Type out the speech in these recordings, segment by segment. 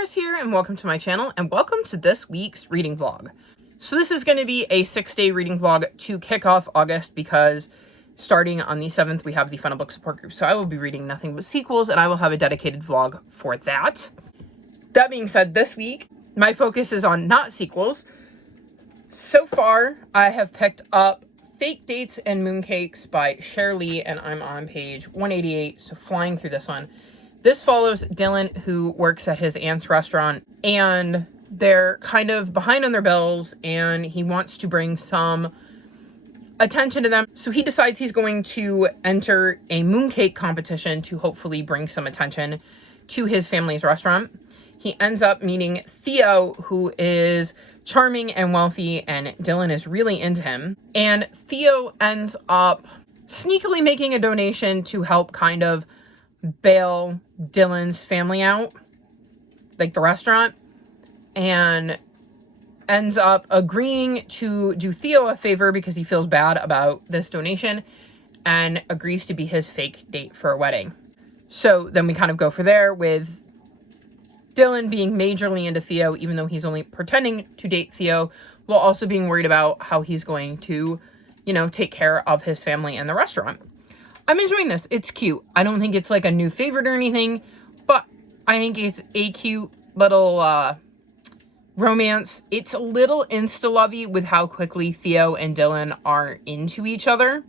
Chris here, and welcome to my channel, and welcome to this week's reading vlog. So this is going to be a 6-day reading vlog to kick off August, because starting on the 7th, we have the Final Book Support Group. So I will be reading nothing but sequels, and I will have a dedicated vlog for that. That being said, this week, my focus is on not sequels. So far, I have picked up Fake Dates and Mooncakes by Cher Lee, and I'm on page 188, so flying through this one. This follows Dylan, who works at his aunt's restaurant, and they're kind of behind on their bills, and he wants to bring some attention to them. So he decides he's going to enter a mooncake competition to hopefully bring some attention to his family's restaurant. He ends up meeting Theo, who is charming and wealthy, and Dylan is really into him. And Theo ends up sneakily making a donation to help kind of bail Dylan's family out, like the restaurant, and ends up agreeing to do Theo a favor because he feels bad about this donation, and agrees to be his fake date for a wedding. So then we kind of go for there with Dylan being majorly into Theo, even though he's only pretending to date Theo, while also being worried about how he's going to, take care of his family and the restaurant. I'm enjoying this. It's cute. I don't think it's like a new favorite or anything, but I think it's a cute little romance. It's a little insta-lovey with how quickly Theo and Dylan are into each other,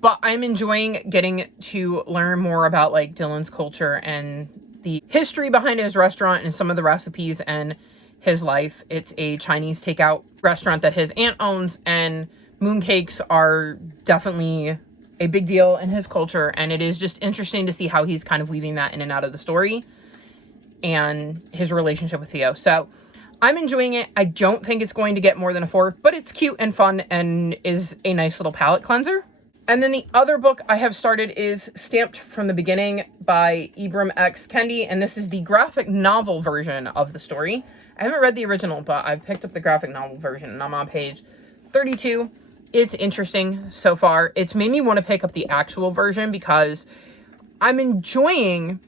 but I'm enjoying getting to learn more about like Dylan's culture and the history behind his restaurant and some of the recipes and his life. It's a Chinese takeout restaurant that his aunt owns, and mooncakes are definitely a big deal in his culture, and it is just interesting to see how he's kind of weaving that in and out of the story and his relationship with Theo. So I'm enjoying it. I don't think it's going to get more than a 4, but it's cute and fun and is a nice little palate cleanser. And then the other book I have started is Stamped from the Beginning by Ibram X. Kendi, and this is the graphic novel version of the story. I haven't read the original, but I've picked up the graphic novel version, and I'm on page 32. It's interesting so far. It's made me want to pick up the actual version because I'm enjoying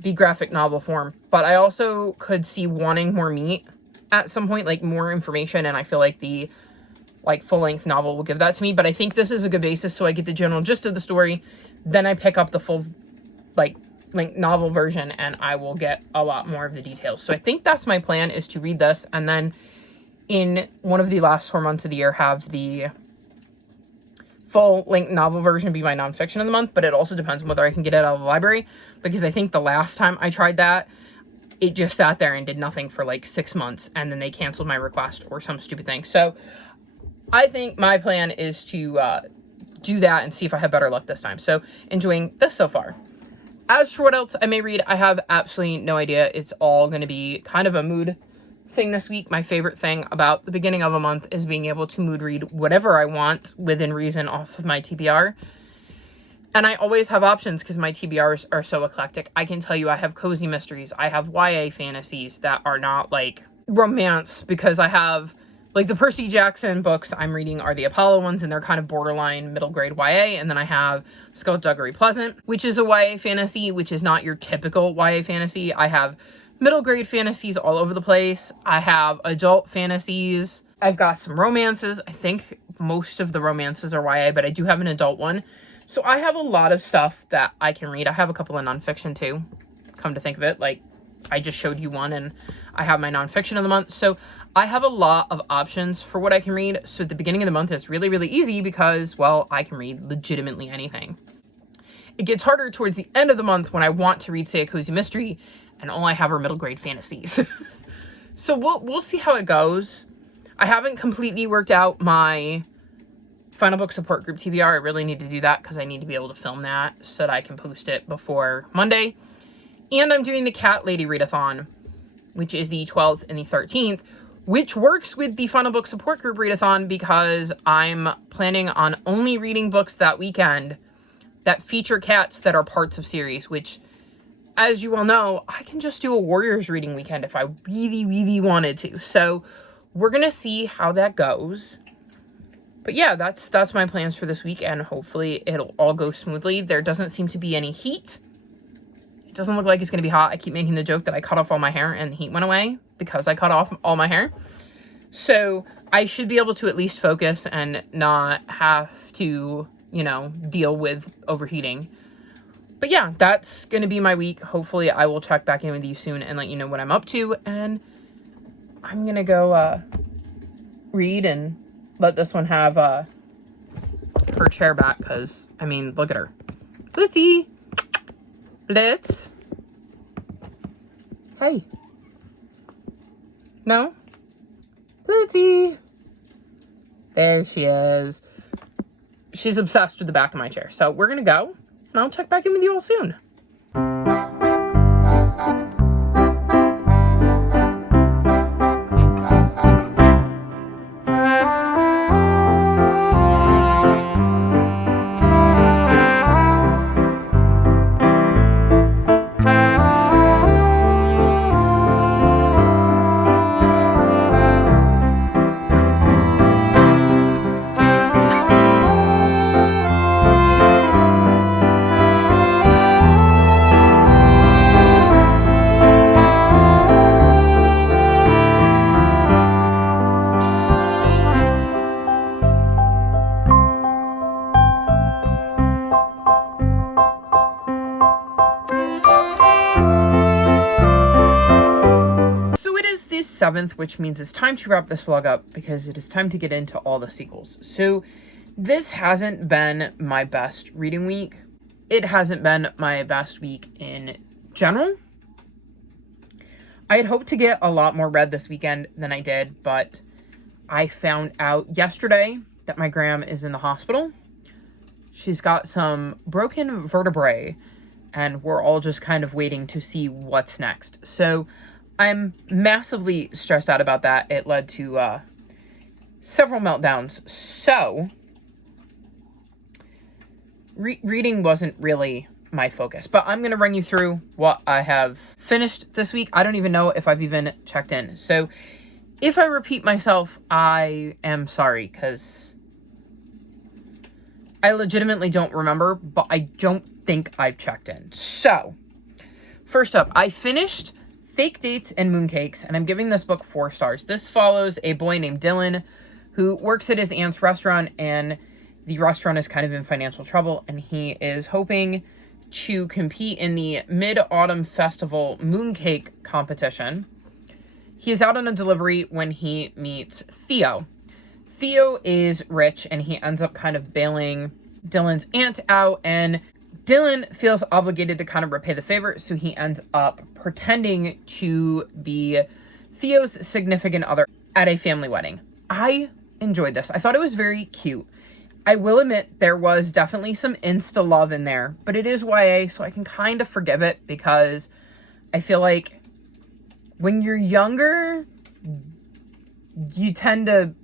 the graphic novel form, but I also could see wanting more meat at some point, like more information, and I feel like the full-length novel will give that to me. But I think this is a good basis, so I get the general gist of the story, then I pick up the full length novel version, and I will get a lot more of the details. So I think that's my plan, is to read this, and then in one of the last 4 months of the year have the full-length novel version be my nonfiction of the month. But it also depends on whether I can get it out of the library, because I think the last time I tried that, it just sat there and did nothing for like 6 months, and then they canceled my request or some stupid thing. So I think my plan is to do that and see if I have better luck this time. So enjoying this so far. As for what else I may read, I have absolutely no idea. It's all going to be kind of a mood thing this week. My favorite thing about the beginning of a month is being able to mood read whatever I want within reason off of my TBR. And I always have options because my TBRs are so eclectic. I can tell you I have cozy mysteries. I have YA fantasies that are not like romance, because I have like the Percy Jackson books I'm reading are the Apollo ones, and they're kind of borderline middle grade YA. And then I have Skullduggery Pleasant, which is a YA fantasy, which is not your typical YA fantasy. I have middle grade fantasies all over the place. I have adult fantasies. I've got some romances. I think most of the romances are YA, but I do have an adult one. So I have a lot of stuff that I can read. I have a couple of nonfiction too, come to think of it. Like I just showed you one, and I have my nonfiction of the month. So I have a lot of options for what I can read. So at the beginning of the month, it's really, really easy because, well, I can read legitimately anything. It gets harder towards the end of the month when I want to read, say, a cozy mystery, and all I have are middle grade fantasies. So we'll see how it goes. I haven't completely worked out my Final Book Support Group TBR. I really need to do that because I need to be able to film that so that I can post it before Monday. And I'm doing the Cat Lady Readathon, which is the 12th and the 13th, which works with the Final Book Support Group Readathon because I'm planning on only reading books that weekend that feature cats that are parts of series, which, as you all know, I can just do a Warriors reading weekend if I really, really wanted to. So we're going to see how that goes. But yeah, that's my plans for this week, and hopefully it'll all go smoothly. There doesn't seem to be any heat. It doesn't look like it's going to be hot. I keep making the joke that I cut off all my hair and the heat went away because I cut off all my hair. So I should be able to at least focus and not have to, you know, deal with overheating. But yeah, that's going to be my week. Hopefully I will check back in with you soon and let you know what I'm up to. And I'm going to go read and let this one have her chair back because, I mean, look at her. Blitzy! Blitz! Hey. No? Blitzy! There she is. She's obsessed with the back of my chair. So we're going to go. And I'll check back in with you all soon. The 7th, which means it's time to wrap this vlog up because it is time to get into all the sequels. So this hasn't been my best reading week. It hasn't been my best week in general. I had hoped to get a lot more read this weekend than I did, but I found out yesterday that my gram is in the hospital. She's got some broken vertebrae and we're all just kind of waiting to see what's next. So I'm massively stressed out about that. It led to several meltdowns. So reading wasn't really my focus. But I'm going to run you through what I have finished this week. I don't even know if I've even checked in. So if I repeat myself, I am sorry because I legitimately don't remember. But I don't think I've checked in. So first up, I finished Fake Dates and Mooncakes, and I'm giving this book 4 stars. This follows a boy named Dylan who works at his aunt's restaurant, and the restaurant is kind of in financial trouble, and he is hoping to compete in the Mid-Autumn Festival Mooncake competition. He is out on a delivery when he meets Theo. Theo is rich, and he ends up kind of bailing Dylan's aunt out, and Dylan feels obligated to kind of repay the favor, so he ends up pretending to be Theo's significant other at a family wedding. I enjoyed this. I thought it was very cute. I will admit there was definitely some insta love in there, but it is YA, so I can kind of forgive it because I feel like when you're younger, you tend to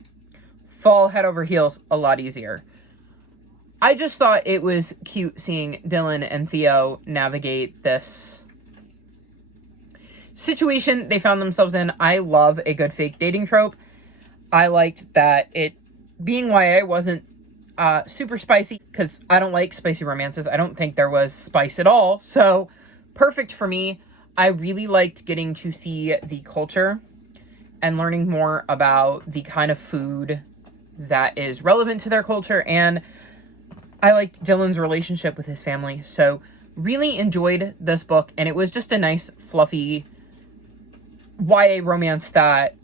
fall head over heels a lot easier. I just thought it was cute seeing Dylan and Theo navigate this situation they found themselves in. I love a good fake dating trope. I liked that it, being YA, wasn't super spicy because I don't like spicy romances. I don't think there was spice at all. So perfect for me. I really liked getting to see the culture and learning more about the kind of food that is relevant to their culture, and I liked Dylan's relationship with his family, so really enjoyed this book, and it was just a nice, fluffy YA romance that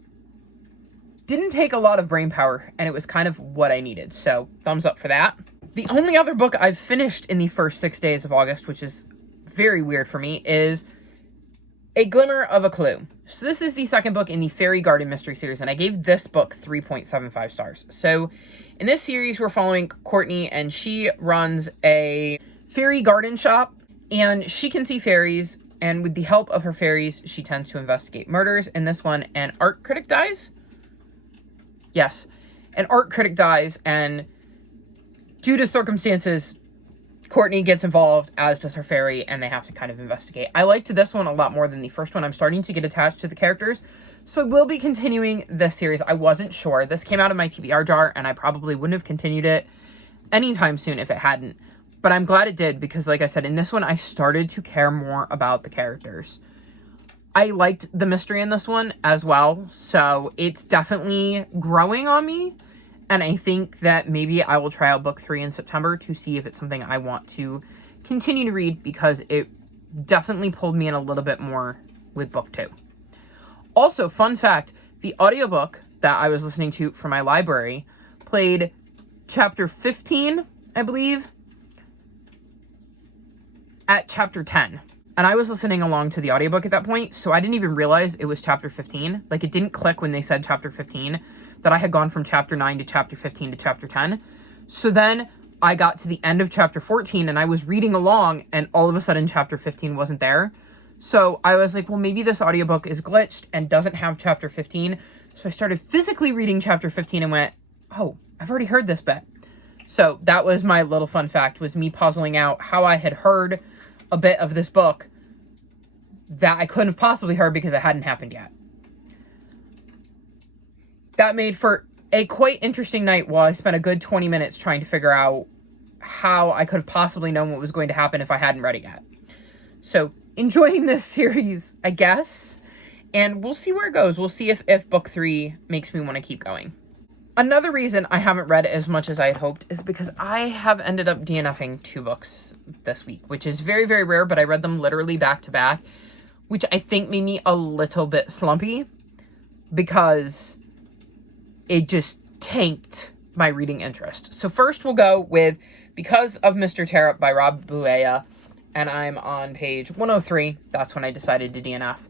didn't take a lot of brain power, and it was kind of what I needed, so thumbs up for that. The only other book I've finished in the first 6 days of August, which is very weird for me, is A Glimmer of a Clue. So this is the second book in the Fairy Garden Mystery series, and I gave this book 3.75 stars. So in this series, we're following Courtney, and she runs a fairy garden shop, and she can see fairies, and with the help of her fairies, she tends to investigate murders. In this one, an art critic dies. Yes, an art critic dies, and due to circumstances, Courtney gets involved, as does her fairy, and they have to kind of investigate. I liked this one a lot more than the first one. I'm starting to get attached to the characters, so I will be continuing this series. I wasn't sure. This came out of my TBR jar, and I probably wouldn't have continued it anytime soon if it hadn't. But I'm glad it did because, like I said, in this one, I started to care more about the characters. I liked the mystery in this one as well, so it's definitely growing on me. And I think that maybe I will try out book 3 in September to see if it's something I want to continue to read, because it definitely pulled me in a little bit more with book 2. Also, fun fact, the audiobook that I was listening to from my library played chapter 15, I believe, at chapter 10. And I was listening along to the audiobook at that point, so I didn't even realize it was chapter 15. Like, it didn't click when they said chapter 15 that I had gone from chapter 9 to chapter 15 to chapter 10. So then I got to the end of chapter 14, and I was reading along, and all of a sudden chapter 15 wasn't there. So I was like, well, maybe this audiobook is glitched and doesn't have chapter 15. So I started physically reading chapter 15 and went, oh, I've already heard this bit. So that was my little fun fact, was me puzzling out how I had heard a bit of this book that I couldn't have possibly heard because it hadn't happened yet. That made for a quite interesting night while I spent a good 20 minutes trying to figure out how I could have possibly known what was going to happen if I hadn't read it yet. So, enjoying this series, I guess, and we'll see where it goes. We'll see if book 3 makes me want to keep going. Another reason I haven't read as much as I had hoped is because I have ended up DNFing 2 books this week, which is very, very rare, but I read them literally back to back, which I think made me a little bit slumpy because it just tanked my reading interest. So first we'll go with Because of Mr. Tearup by Rob Buea, and I'm on page 103. That's when I decided to DNF.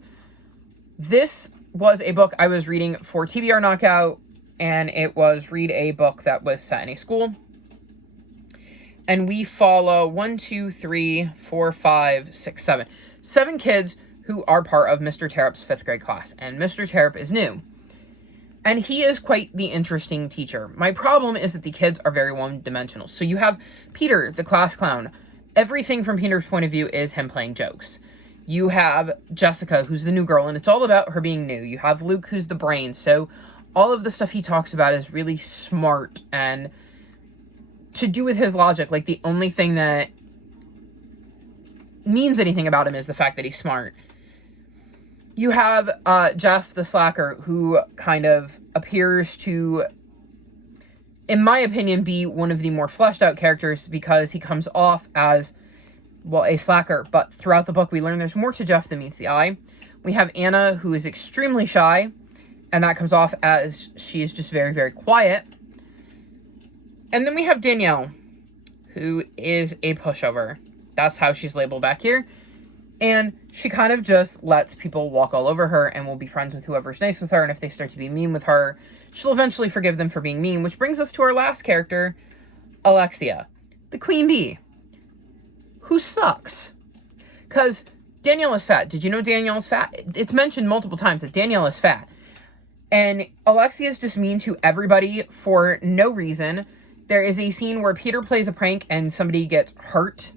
This was a book I was reading for TBR Knockout, and it was read a book that was set in a school. And we follow 7 kids who are part of Mr. Tearup's 5th grade class. And Mr. Tearup is new. And he is quite the interesting teacher. My problem is that the kids are very one-dimensional. So you have Peter, the class clown. Everything from Peter's point of view is him playing jokes. You have Jessica, who's the new girl, and it's all about her being new. You have Luke, who's the brain. So all of the stuff he talks about is really smart and to do with his logic. Like, the only thing that means anything about him is the fact that he's smart. You have Jeff, the slacker, who kind of appears to, in my opinion, be one of the more fleshed out characters because he comes off as, well, a slacker. But throughout the book, we learn there's more to Jeff than meets the eye. We have Anna, who is extremely shy, and that comes off as she is just very, very quiet. And then we have Danielle, who is a pushover. That's how she's labeled back here. And she kind of just lets people walk all over her and will be friends with whoever's nice with her. And if they start to be mean with her, she'll eventually forgive them for being mean. Which brings us to our last character, Alexia, the queen bee, who sucks. Because Danielle is fat. Did you know Danielle is fat? It's mentioned multiple times that Danielle is fat. And Alexia is just mean to everybody for no reason. There is a scene where Peter plays a prank and somebody gets hurt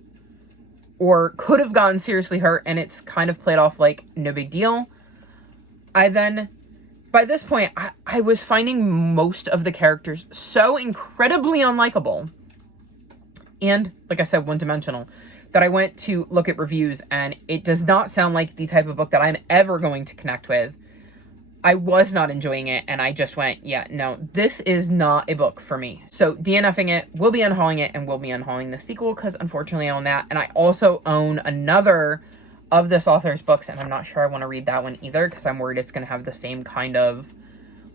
or could have gotten seriously hurt, and it's kind of played off like no big deal. By this point, I was finding most of the characters so incredibly unlikable and, like I said, one-dimensional, that I went to look at reviews, and it does not sound like the type of book that I'm ever going to connect with. I was not enjoying it, and I just went, yeah, no, this is not a book for me. So DNFing it, we'll be unhauling it, and we'll be unhauling the sequel, because unfortunately I own that. And I also own another of this author's books, and I'm not sure I want to read that one either, because I'm worried it's going to have the same kind of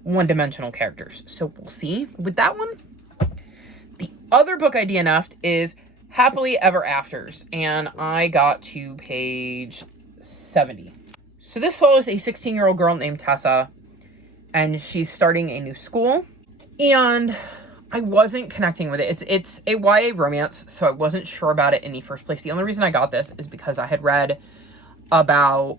one-dimensional characters. So we'll see with that one. The other book I DNF'd is Happily Ever Afters, and I got to page 70. So this follows a 16-year-old girl named Tessa, and she's starting a new school, and I wasn't connecting with it. It's a YA romance, so I wasn't sure about it in the first place. The only reason I got this is because I had read about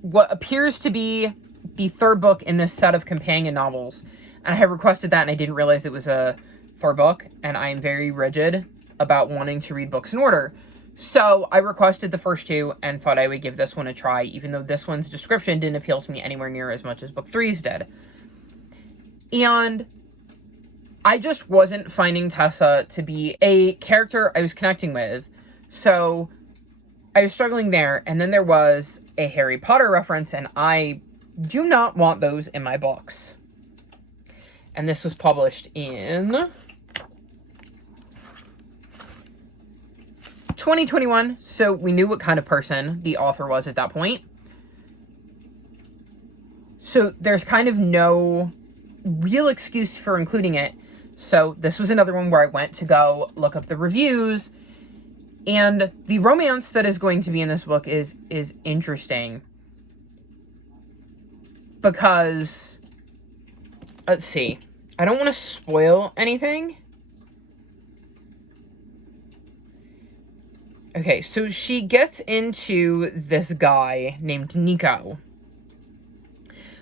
what appears to be the 3rd book in this set of companion novels, and I had requested that, and I didn't realize it was a 3rd book, and I am very rigid about wanting to read books in order. So I requested the first 2 and thought I would give this one a try, even though this one's description didn't appeal to me anywhere near as much as book 3's did. And I just wasn't finding Tessa to be a character I was connecting with. So I was struggling there. And then there was a Harry Potter reference, and I do not want those in my books. And this was published in 2021, so we knew what kind of person the author was at that point. So there's kind of no real excuse for including it. So this was another one where I went to go look up the reviews, and the romance that is going to be in this book is interesting. Because, let's see, I don't want to spoil anything. Okay, so she gets into this guy named Nico.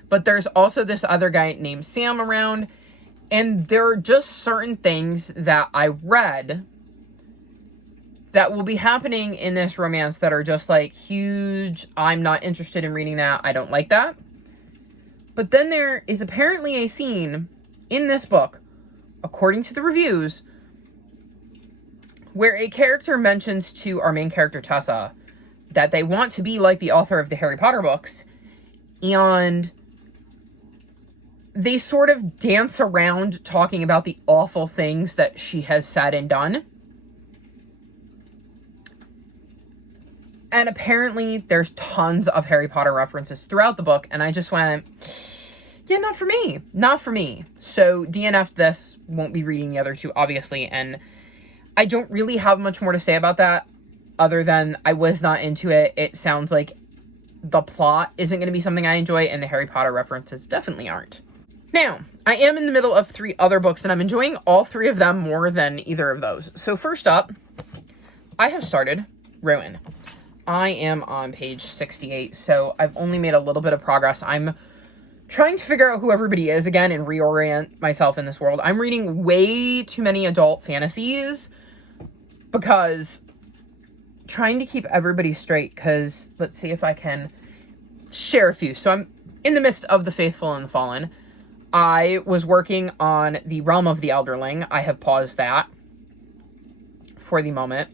But there's also this other guy named Sam around. And there are just certain things that I read that will be happening in this romance that are just like huge. I'm not interested in reading that. I don't like that. But then there is apparently a scene in this book, according to the reviews, where a character mentions to our main character, Tessa, that they want to be like the author of the Harry Potter books, and they sort of dance around talking about the awful things that she has said and done. And apparently there's tons of Harry Potter references throughout the book, and I just went, yeah, not for me. Not for me. So DNF this, won't be reading the other two, obviously, and I don't really have much more to say about that other than I was not into it. It sounds like the plot isn't going to be something I enjoy, and the Harry Potter references definitely aren't. Now, I am in the middle of 3 other books, and I'm enjoying all 3 of them more than either of those. So first up, I have started Ruin. I am on page 68, so I've only made a little bit of progress. I'm trying to figure out who everybody is again and reorient myself in this world. I'm reading way too many adult fantasies because trying to keep everybody straight, because let's see if I can share a few. So I'm in the midst of The Faithful and the Fallen. I was working on The Realm of the Elderling. I have paused that for the moment.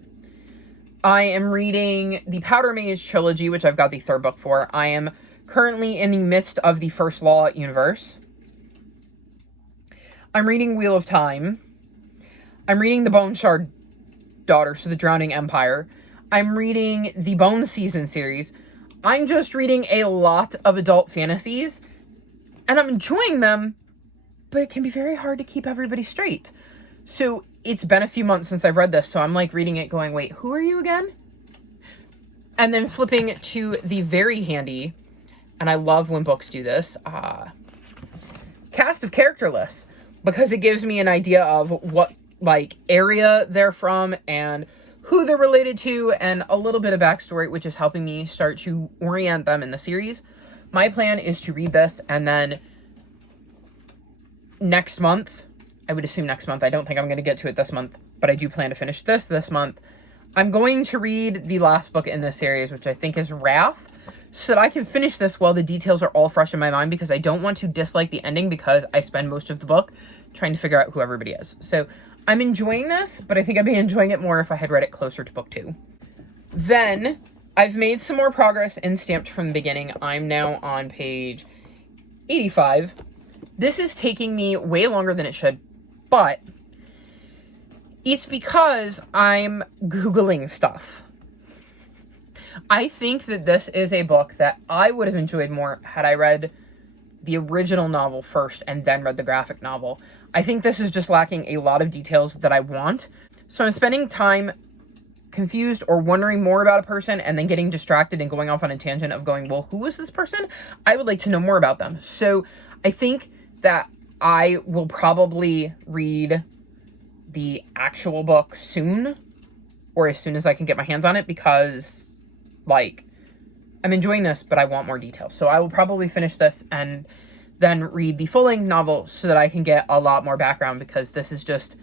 I am reading the Powder Maze trilogy, which I've got the 3rd book for. I am currently in the midst of the First Law universe. I'm reading Wheel of Time. I'm reading The Bone Shard Daughter, so The Drowning Empire. I'm reading the Bone Season series. I'm just reading a lot of adult fantasies, and I'm enjoying them, but it can be very hard to keep everybody straight. So it's been a few months since I've read this, so I'm like reading it going, wait, who are you again? And then flipping to the very handy, and I love when books do this, cast of character lists, because it gives me an idea of what like area they're from and who they're related to and a little bit of backstory, which is helping me start to orient them in the series. My plan is to read this, and then next month, I would assume next month, I don't think I'm going to get to it this month, but I do plan to finish this month. I'm going to read the last book in this series, which I think is Wrath, so that I can finish this while the details are all fresh in my mind, because I don't want to dislike the ending, because I spend most of the book trying to figure out who everybody is. So I'm enjoying this, but I think I'd be enjoying it more if I had read it closer to book 2. Then I've made some more progress in Stamped from the Beginning. I'm now on page 85. This is taking me way longer than it should, but it's because I'm Googling stuff. I think that this is a book that I would have enjoyed more had I read the original novel first and then read the graphic novel. I think this is just lacking a lot of details that I want. So I'm spending time confused or wondering more about a person and then getting distracted and going off on a tangent of going, well, who is this person? I would like to know more about them. So I think that I will probably read the actual book soon, or as soon as I can get my hands on it, because like I'm enjoying this, but I want more details. So I will probably finish this and then read the full-length novel so that I can get a lot more background, because this is just,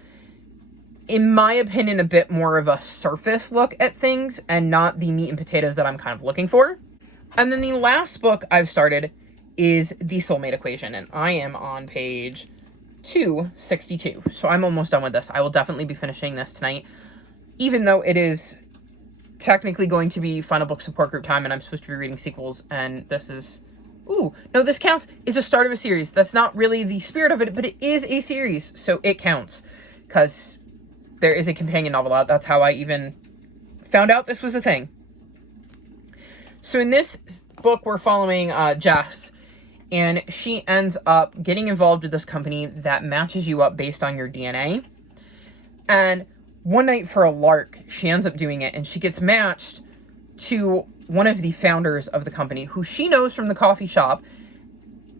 in my opinion, a bit more of a surface look at things and not the meat and potatoes that I'm kind of looking for. And then the last book I've started is The Soulmate Equation, and I am on page to 62. So I'm almost done with this. I will definitely be finishing this tonight, even though it is technically going to be final book support group time and I'm supposed to be reading sequels, and this is... Ooh, no, this counts. It's a start of a series. That's not really the spirit of it, but it is a series, so it counts. Because there is a companion novel out. That's how I even found out this was a thing. So in this book, we're following Jess, and she ends up getting involved with this company that matches you up based on your DNA. And one night for a lark, she ends up doing it, and she gets matched to one of the founders of the company, who she knows from the coffee shop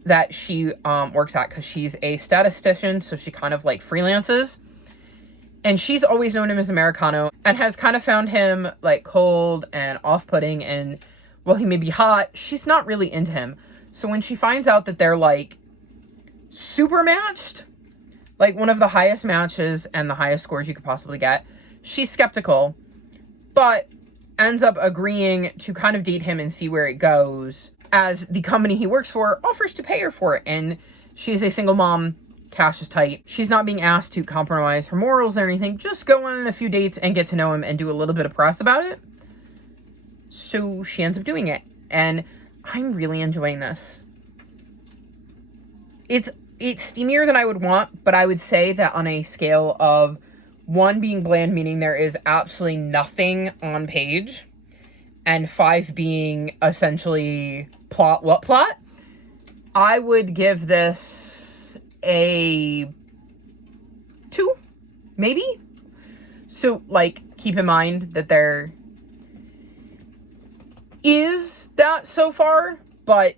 that she works at, because she's a statistician, so she kind of like freelances. And she's always known him as Americano, and has kind of found him like cold and off-putting, and while he may be hot, she's not really into him. So when she finds out that they're like super matched, like one of the highest matches and the highest scores you could possibly get, she's skeptical, but ends up agreeing to kind of date him and see where it goes, as the company he works for offers to pay her for it. And she's a single mom, cash is tight. She's not being asked to compromise her morals or anything, just go on a few dates and get to know him and do a little bit of press about it. So she ends up doing it, and I'm really enjoying this. It's steamier than I would want, but I would say that on a scale of 1 being bland, meaning there is absolutely nothing on page, and 5 being essentially plot, what plot? I would give this a 2, maybe? So, like, keep in mind that there is that so far, but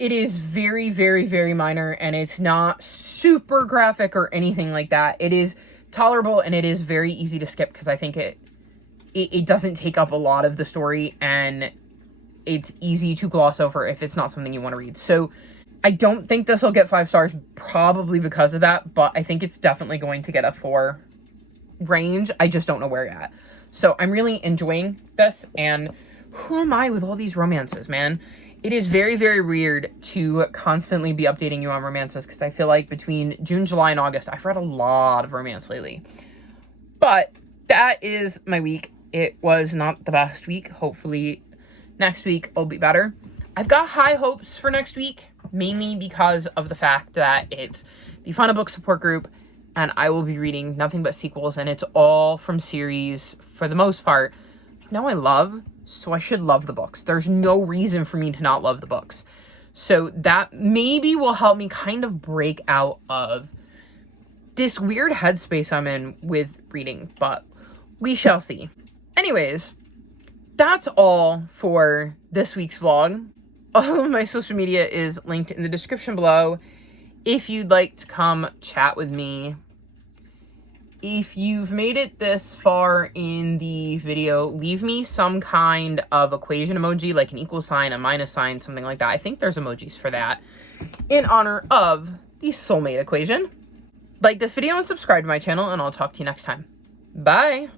it is very, very, very minor, and it's not super graphic or anything like that. It is tolerable, and it is very easy to skip, because I think it doesn't take up a lot of the story, and it's easy to gloss over if it's not something you want to read. So I don't think this will get 5 stars, probably because of that, but I think it's definitely going to get a 4 range. I just don't know where yet. So I'm really enjoying this, and who am I with all these romances, man? It is very, very weird to constantly be updating you on romances, because I feel like between June, July, and August, I've read a lot of romance lately. But that is my week. It was not the best week. Hopefully next week will be better. I've got high hopes for next week, mainly because of the fact that it's the Final Book Support Group, and I will be reading nothing but sequels, and it's all from series for the most part. I love, so I should love the books. There's no reason for me to not love the books. So that maybe will help me kind of break out of this weird headspace I'm in with reading, but we shall see. Anyways, that's all for this week's vlog. All of my social media is linked in the description below if you'd like to come chat with me. If you've made it this far in the video, leave me some kind of equation emoji, like an equal sign, a minus sign, something like that. I think there's emojis for that, in honor of the soulmate equation. Like this video and subscribe to my channel, and I'll talk to you next time. Bye!